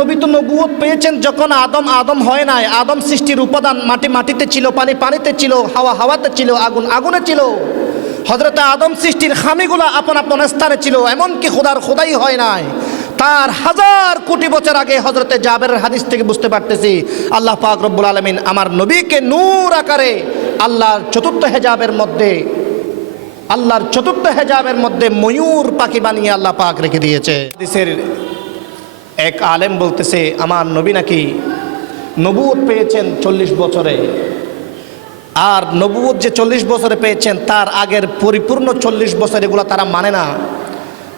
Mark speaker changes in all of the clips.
Speaker 1: নবী তো নবুয়ত পেয়েছেন যখন আদম আদম হয় নাই। আদম সৃষ্টির উপাদান মাটি, মাটিতে ছিল, পানি, পানিতে ছিল, হাওয়া, হাওয়াতে ছিল, আগুন, আগুনে ছিল। হজরতে আদম সৃষ্টির খামিগুলা আপন আপন স্থানে ছিল, এমনকি খোদার খোদাই হয় নাই। তার হাজার কোটি বছর আগে হজরতে জাবেরের হাদিস থেকে বুঝতে পারতেছি, আল্লাহ পাক রব্বুল আলমিন আমার নবীকে নূর আকারে আল্লাহর চতুর্থ হেজাবের মধ্যে, আল্লাহর চতুর্থ হেজাবের মধ্যে ময়ূর পাখি বানিয়ে আল্লাহ পাক রেখে দিয়েছে। হাদিসের এক আলেম বলতেছে, আমার নবী নাকি নবুত পেয়েছেন চল্লিশ বছরে। আর নবুয়ত যে চল্লিশ বছরে পেয়েছেন, তার আগের পরিপূর্ণ চল্লিশ বছর এগুলো তারা মানে না।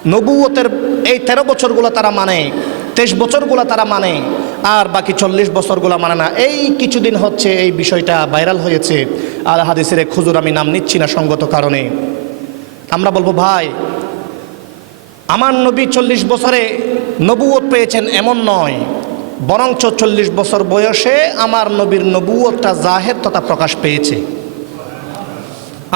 Speaker 1: নবুয়তের এই তেরো বছরগুলো তারা মানে তেইশ বছরগুলো তারা মানে আর বাকি চল্লিশ বছরগুলো মানে না। এই কিছুদিন হচ্ছে এই বিষয়টা ভাইরাল হয়েছে। আর হাদিসের খুজুর আমি নাম নিচ্ছি না সঙ্গত কারণে। আমরা বলব, ভাই, আমার নবী চল্লিশ বছরে নবুয়ত পেয়েছেন এমন নয়। বরঞ্চ চল্লিশ বছর বয়সে আমার নবীর নবুয়তটা জাহের তথা প্রকাশ পেয়েছে।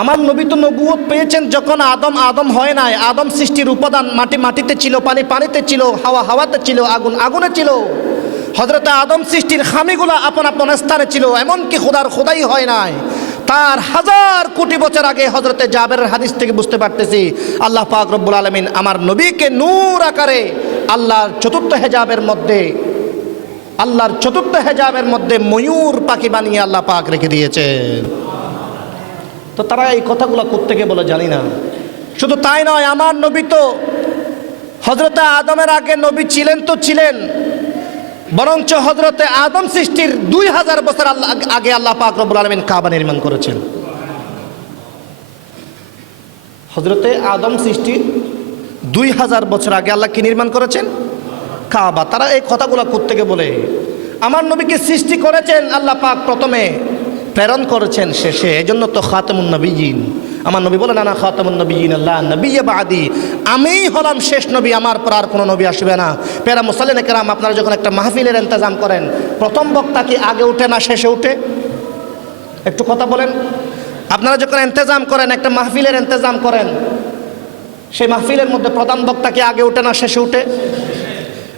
Speaker 1: আমার নবী তো নবুয়ত পেয়েছেন যখন আদম আদম হয় নাই। আদম সৃষ্টির উপাদান মাটি মাটিতে ছিল, পানি পানিতে ছিল, হাওয়া হাওয়াতে ছিল, আগুন আগুনে ছিল। হজরতে আদম সৃষ্টির খামিগুলা আপন আপন স্থানে ছিল, এমনকি খোদার খোদাই হয় নাই। তার হাজার কোটি বছর আগে হজরতে জাবেরের হাদিস থেকে বুঝতে পারতেছি, আল্লাহ পাক রব্বুল আলমিন আমার নবীকে নূর আকারে আল্লাহর চতুর্থ হেজাবের মধ্যে, আল্লাহর চতুর্থ হেজাবের মধ্যে ময়ূর পাখি বানিয়ে আল্লাহ পাক রেখে দিয়েছে তো তারা এই কথাগুলো কোত্থেকে বলে জানি না। শুধু তাই নয়, আমার নবী তো হজরতে আদমের আগে নবী ছিলেন তো ছিলেন। বরঞ্চ হজরতে আদম সৃষ্টির দুই হাজার বছর আগে আল্লাহ পাক রব্বুল আলমিন কাবা নির্মাণ করেছেন। হজরতে আদম সৃষ্টির দুই হাজার বছর আগে আল্লাহ কি নির্মাণ করেছেন? কাবা। তারা এই কথাগুলো কোত্থেকে বলে, আমার নবীকে সৃষ্টি করেছেন আল্লাহ পাক প্রথমে, প্রেরণ করেছেন শেষে। এই জন্য তো খাতামুন আমার নবী বলে, না না, খাতামুন আল্লাহ নবী বাদি। আমিই হলাম শেষ নবী, আমার পর আর কোনো নবী আসবে না। পেরা মুসালিন কেরাম, আপনারা যখন একটা মাহফিলের ইন্তজাম করেন, প্রথম বক্তা কি আগে উঠে না শেষে উঠে? একটু কথা বলেন। আপনারা যখন ইন্তজাম করেন, একটা মাহফিলের ইন্তজাম করেন সেই মাহফিলের মধ্যে প্রধান বক্তা কি আগে উঠে না, শেষে উঠে।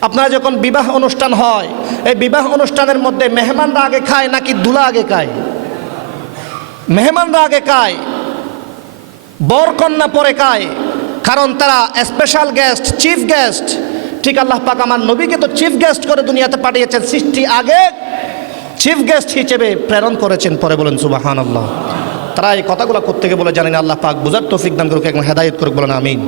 Speaker 1: আপনারা যখন বিবাহ অনুষ্ঠান হয়, এই বিবাহ অনুষ্ঠানের মধ্যে মেহমানরা আগে খায় নাকি দুলা আগে খায়? মেহমানরা আগে খায়, বর কন্যা পরে খায়, কারণ তারা স্পেশাল গেস্ট চিফ গেস্ট ঠিক আল্লাহ পাক আমার নবীকে তো চিফ গেস্ট করে দুনিয়াতে পাঠিয়েছেন, সৃষ্টি আগে চিফ গেস্ট হিসেবে প্রেরণ করেছেন, পরে বলেন সুবাহান আল্লাহ তারা এই কথাগুলো কোথেকে বলে, জানেন আল্লাহ পাক, বুঝার তৌফিক দান করুক এবং হেদায়ত করুক, বলেন আমিন।